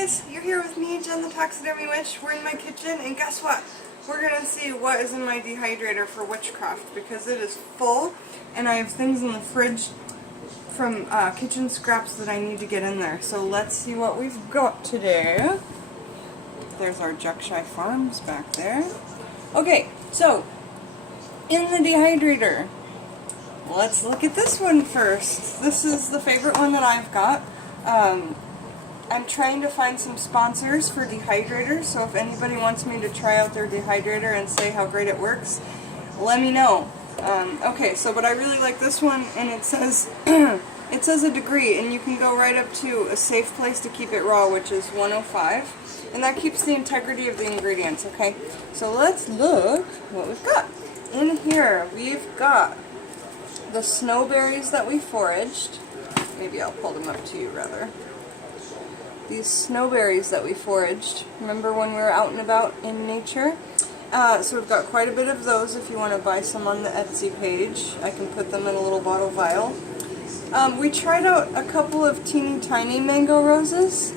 Guys, you're here with me, Jen the Taxidermy Witch. We're in my kitchen, and guess what? We're gonna see what is in my dehydrator for witchcraft, because it is full, and I have things in the fridge from kitchen scraps that I need to get in there. So let's see what we've got today. There's our Jackshire Farms back there. Okay, so in the dehydrator, let's look at this one first. This is the favorite one that I've got. I'm trying to find some sponsors for dehydrators, so if anybody wants me to try out their dehydrator and say how great it works, let me know. Okay, so but I really like this one, and it says it says a degree, and you can go right up to a safe place to keep it raw, which is 105, and that keeps the integrity of the ingredients. Okay, so let's look what we've got. In here we've got the snowberries that we foraged. Maybe I'll pull them up to you rather. These snowberries that we foraged. Remember when we were out and about in nature? So we've got quite a bit of those if you want to buy some on the Etsy page. I can put them in a little bottle vial. We tried out a couple of teeny tiny mango roses,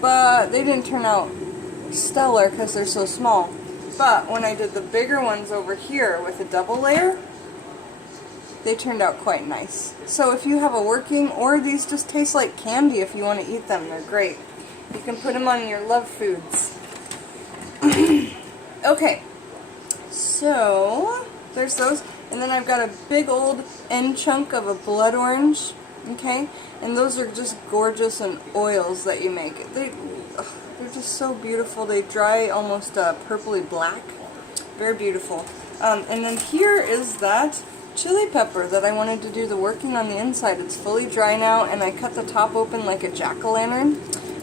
but they didn't turn out stellar because they're so small. But when I did the bigger ones over here with a double layer, they turned out quite nice. So if you have a working, or these just taste like candy if you want to eat them, they're great. You can put them on your love foods. Okay, so there's those, and then I've got a big old end chunk of a blood orange, okay, and those are just gorgeous and oils that you make. They're just so beautiful. They dry almost purpley black. Very beautiful. And then here is that chili pepper that I wanted to do the working on the inside. It's fully dry now, and I cut the top open like a jack-o'-lantern.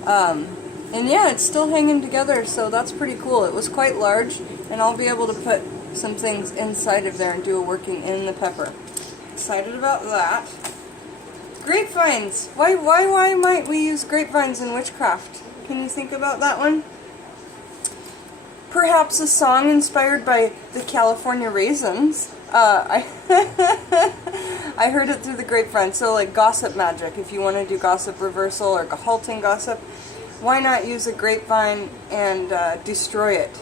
And yeah, it's still hanging together, so that's pretty cool. It was quite large, and I'll be able to put some things inside of there and do a working in the pepper. Excited about that. Grapevines. Why might we use grapevines in witchcraft? Can you think about that one? Perhaps a song inspired by the California Raisins. I heard it through the grapevine. So like gossip magic, if you want to do gossip reversal or halting gossip, why not use a grapevine and destroy it?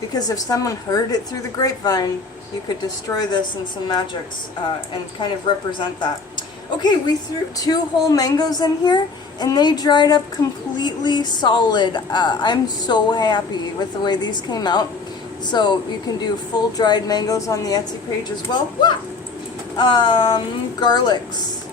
Because if someone heard it through the grapevine, you could destroy this in some magics and kind of represent that. Okay, we threw 2 whole mangoes in here, and they dried up completely solid. I'm so happy with the way these came out. So you can do full dried mangoes on the Etsy page as well. Garlics.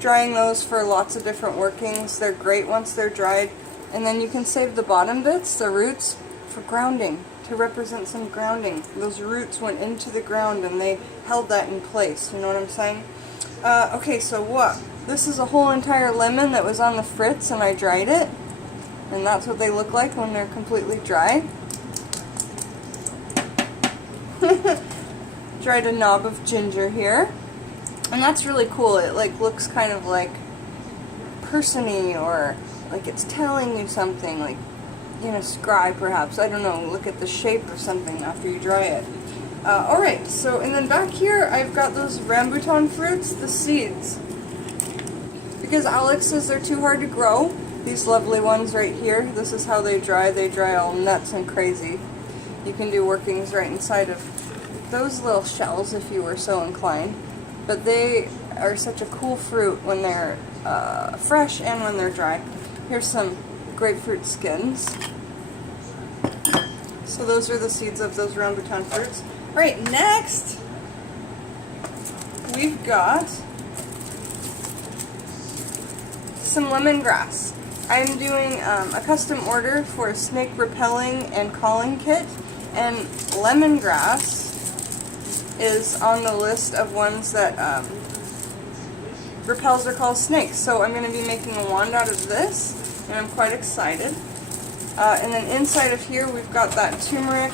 Drying those for lots of different workings. They're great once they're dried. And then you can save the bottom bits, the roots, for grounding, to represent some grounding. Those roots went into the ground and they held that in place. You know what I'm saying? Okay, so what? This is a whole entire lemon that was on the fritz, and I dried it. And that's what they look like when they're completely dry. Dried a knob of ginger here, and that's really cool. It like looks kind of like person-y, or like it's telling you something, like in a scry perhaps. I don't know, look at the shape of something after you dry it. Alright, so and then back here I've got those rambutan fruits, the seeds, because Alex says they're too hard to grow. These lovely ones right here, this is how they dry all nuts and crazy. You can do workings right inside of those little shells if you were so inclined. But they are such a cool fruit when they're fresh and when they're dry. Here's some grapefruit skins. So those are the seeds of those rambutan fruits. Alright, next we've got some lemongrass. I'm doing a custom order for a snake repelling and calling kit, and lemongrass is on the list of ones that repels or calls snakes. So I'm going to be making a wand out of this, and I'm quite excited. And then inside of here we've got that turmeric.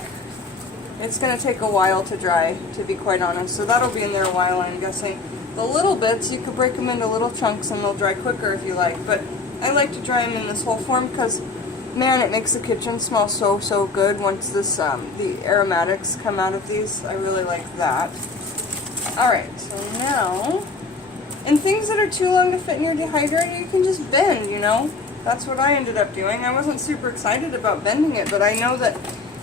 It's going to take a while to dry, to be quite honest, so that'll be in there a while, I'm guessing. The little bits, you could break them into little chunks and they'll dry quicker if you like, but I like to dry them in this whole form because, man, it makes the kitchen smell so good once this the aromatics come out of these. I really like that. Alright, so now, and things that are too long to fit in your dehydrator, you can just bend, you know? that's what I ended up doing. I wasn't super excited about bending it, but I know that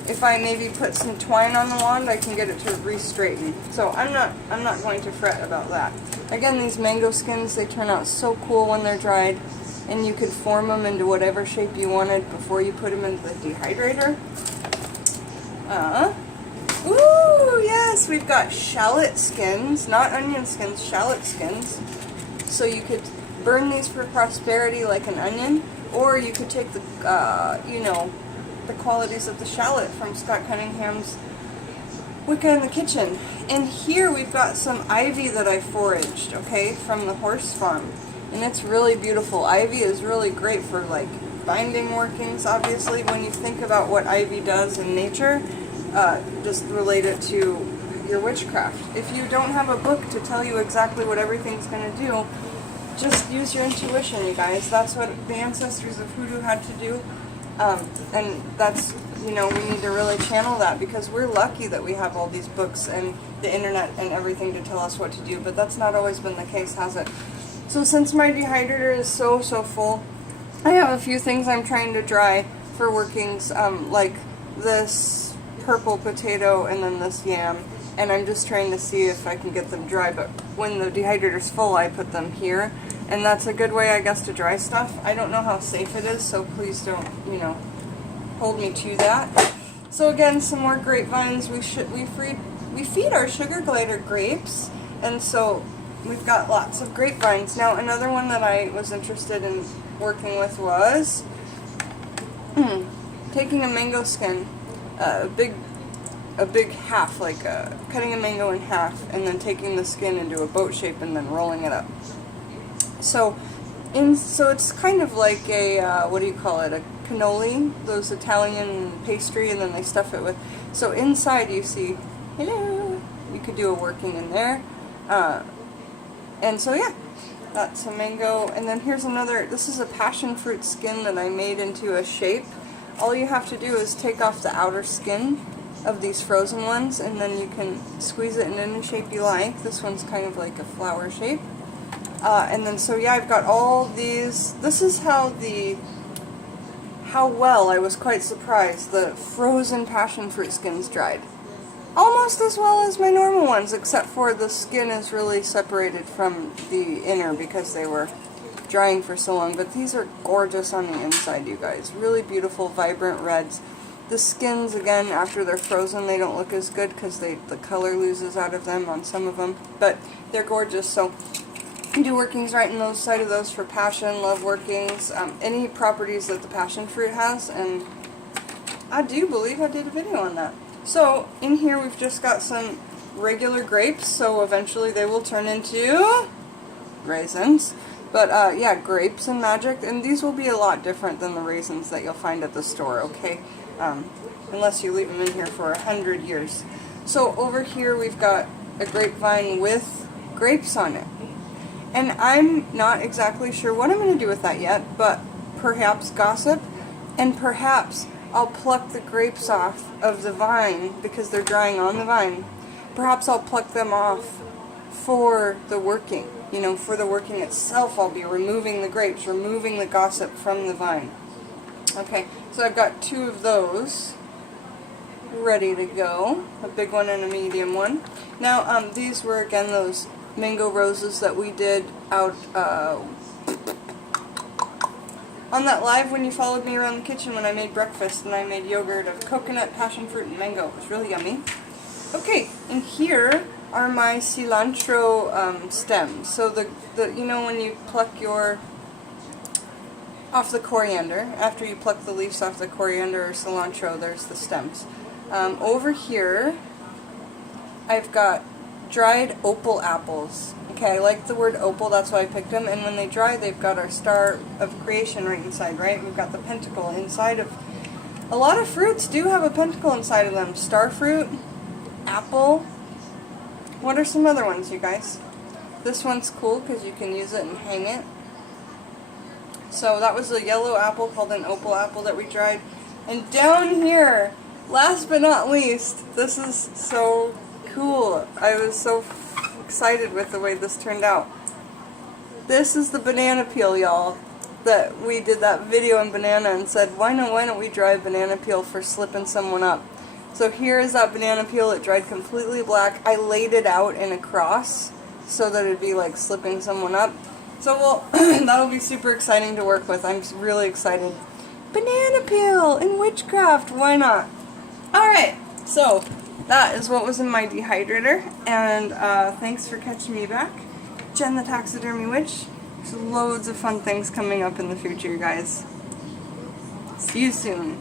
if I maybe put some twine on the wand, I can get it to re-straighten. So I'm not going to fret about that. Again, these mango skins, they turn out so cool when they're dried, and you could form them into whatever shape you wanted before you put them into the dehydrator. Ooh, yes, we've got shallot skins, not onion skins, shallot skins. So you could burn these for prosperity like an onion, or you could take the, you know, the qualities of the shallot from Scott Cunningham's Wicca in the Kitchen. And here we've got some ivy that I foraged, okay, from the horse farm. And it's really beautiful. Ivy is really great for like binding workings, obviously, when you think about what ivy does in nature. Just relate it to your witchcraft. If you don't have a book to tell you exactly what everything's going to do, just use your intuition, you guys. That's what the ancestors of hoodoo had to do. And that's, you know, we need to really channel that, because we're lucky that we have all these books and the internet and everything to tell us what to do, but that's not always been the case, has it? So since my dehydrator is so full, I have a few things I'm trying to dry for workings, like this purple potato and then this yam, and I'm just trying to see if I can get them dry. But when the dehydrator's full, I put them here, and that's a good way, I guess, to dry stuff. I don't know how safe it is, so please don't, you know, hold me to that. So again, some more grapevines. We feed our sugar glider grapes, and so we've got lots of grapevines. Now another one that I was interested in working with was taking a mango skin, a big half, like cutting a mango in half, and then taking the skin into a boat shape and then rolling it up. So it's kind of like a what do you call it? A cannoli, those Italian pastry, and then they stuff it with. So inside you see, hello, you could do a working in there, and so yeah, that's a mango. And then here's another. This is a passion fruit skin that I made into a shape. All you have to do is take off the outer skin of these frozen ones, and then you can squeeze it in any shape you like. This one's kind of like a flower shape. And then so yeah, I've got all these. This is how well, I was quite surprised, the frozen passion fruit skins dried. Almost as well as my normal ones, except for the skin is really separated from the inner because they were drying for so long. But these are gorgeous on the inside, you guys. Really beautiful, vibrant reds. The skins, again, after they're frozen, they don't look as good because the color loses out of them on some of them. But they're gorgeous, so you do workings right in those side of those for passion, love workings, any properties that the passion fruit has, and I do believe I did a video on that. So in here we've just got some regular grapes, so eventually they will turn into raisins. But yeah, grapes and magic, and these will be a lot different than the raisins that you'll find at the store, okay? Unless you leave them in here for 100 years. So over here we've got a grapevine with grapes on it. And I'm not exactly sure what I'm going to do with that yet, but perhaps gossip, and perhaps I'll pluck the grapes off of the vine because they're drying on the vine. Perhaps I'll pluck them off for the working. You know, for the working itself, I'll be removing the grapes, removing the gossip from the vine. Okay, so I've got two of those ready to go, a big one and a medium one. Now, these were, again, those mango roses that we did out on that live when you followed me around the kitchen when I made breakfast, and I made yogurt of coconut, passion fruit, and mango. It was really yummy. Okay, and here are my cilantro stems. So the you know when you pluck off the coriander, after you pluck the leaves off the coriander or cilantro, there's the stems. Over here I've got dried opal apples. Okay, I like the word opal, that's why I picked them. And when they dry, they've got our star of creation right inside, right? We've got the pentacle inside of... A lot of fruits do have a pentacle inside of them. Star fruit, apple. What are some other ones, you guys? This one's cool because you can use it and hang it. So that was a yellow apple called an opal apple that we dried. And down here, last but not least, this is so cool. I was so excited with the way this turned out. This is the banana peel, y'all. that we did that video on banana and said, why don't we dry banana peel for slipping someone up? So here is that banana peel. It dried completely black. I laid it out in a cross so that it'd be like slipping someone up. So that'll be super exciting to work with. I'm really excited. Banana peel in witchcraft, why not? Alright, so that is what was in my dehydrator, and thanks for catching me back. Jen the Taxidermy Witch. There's loads of fun things coming up in the future, guys. See you soon.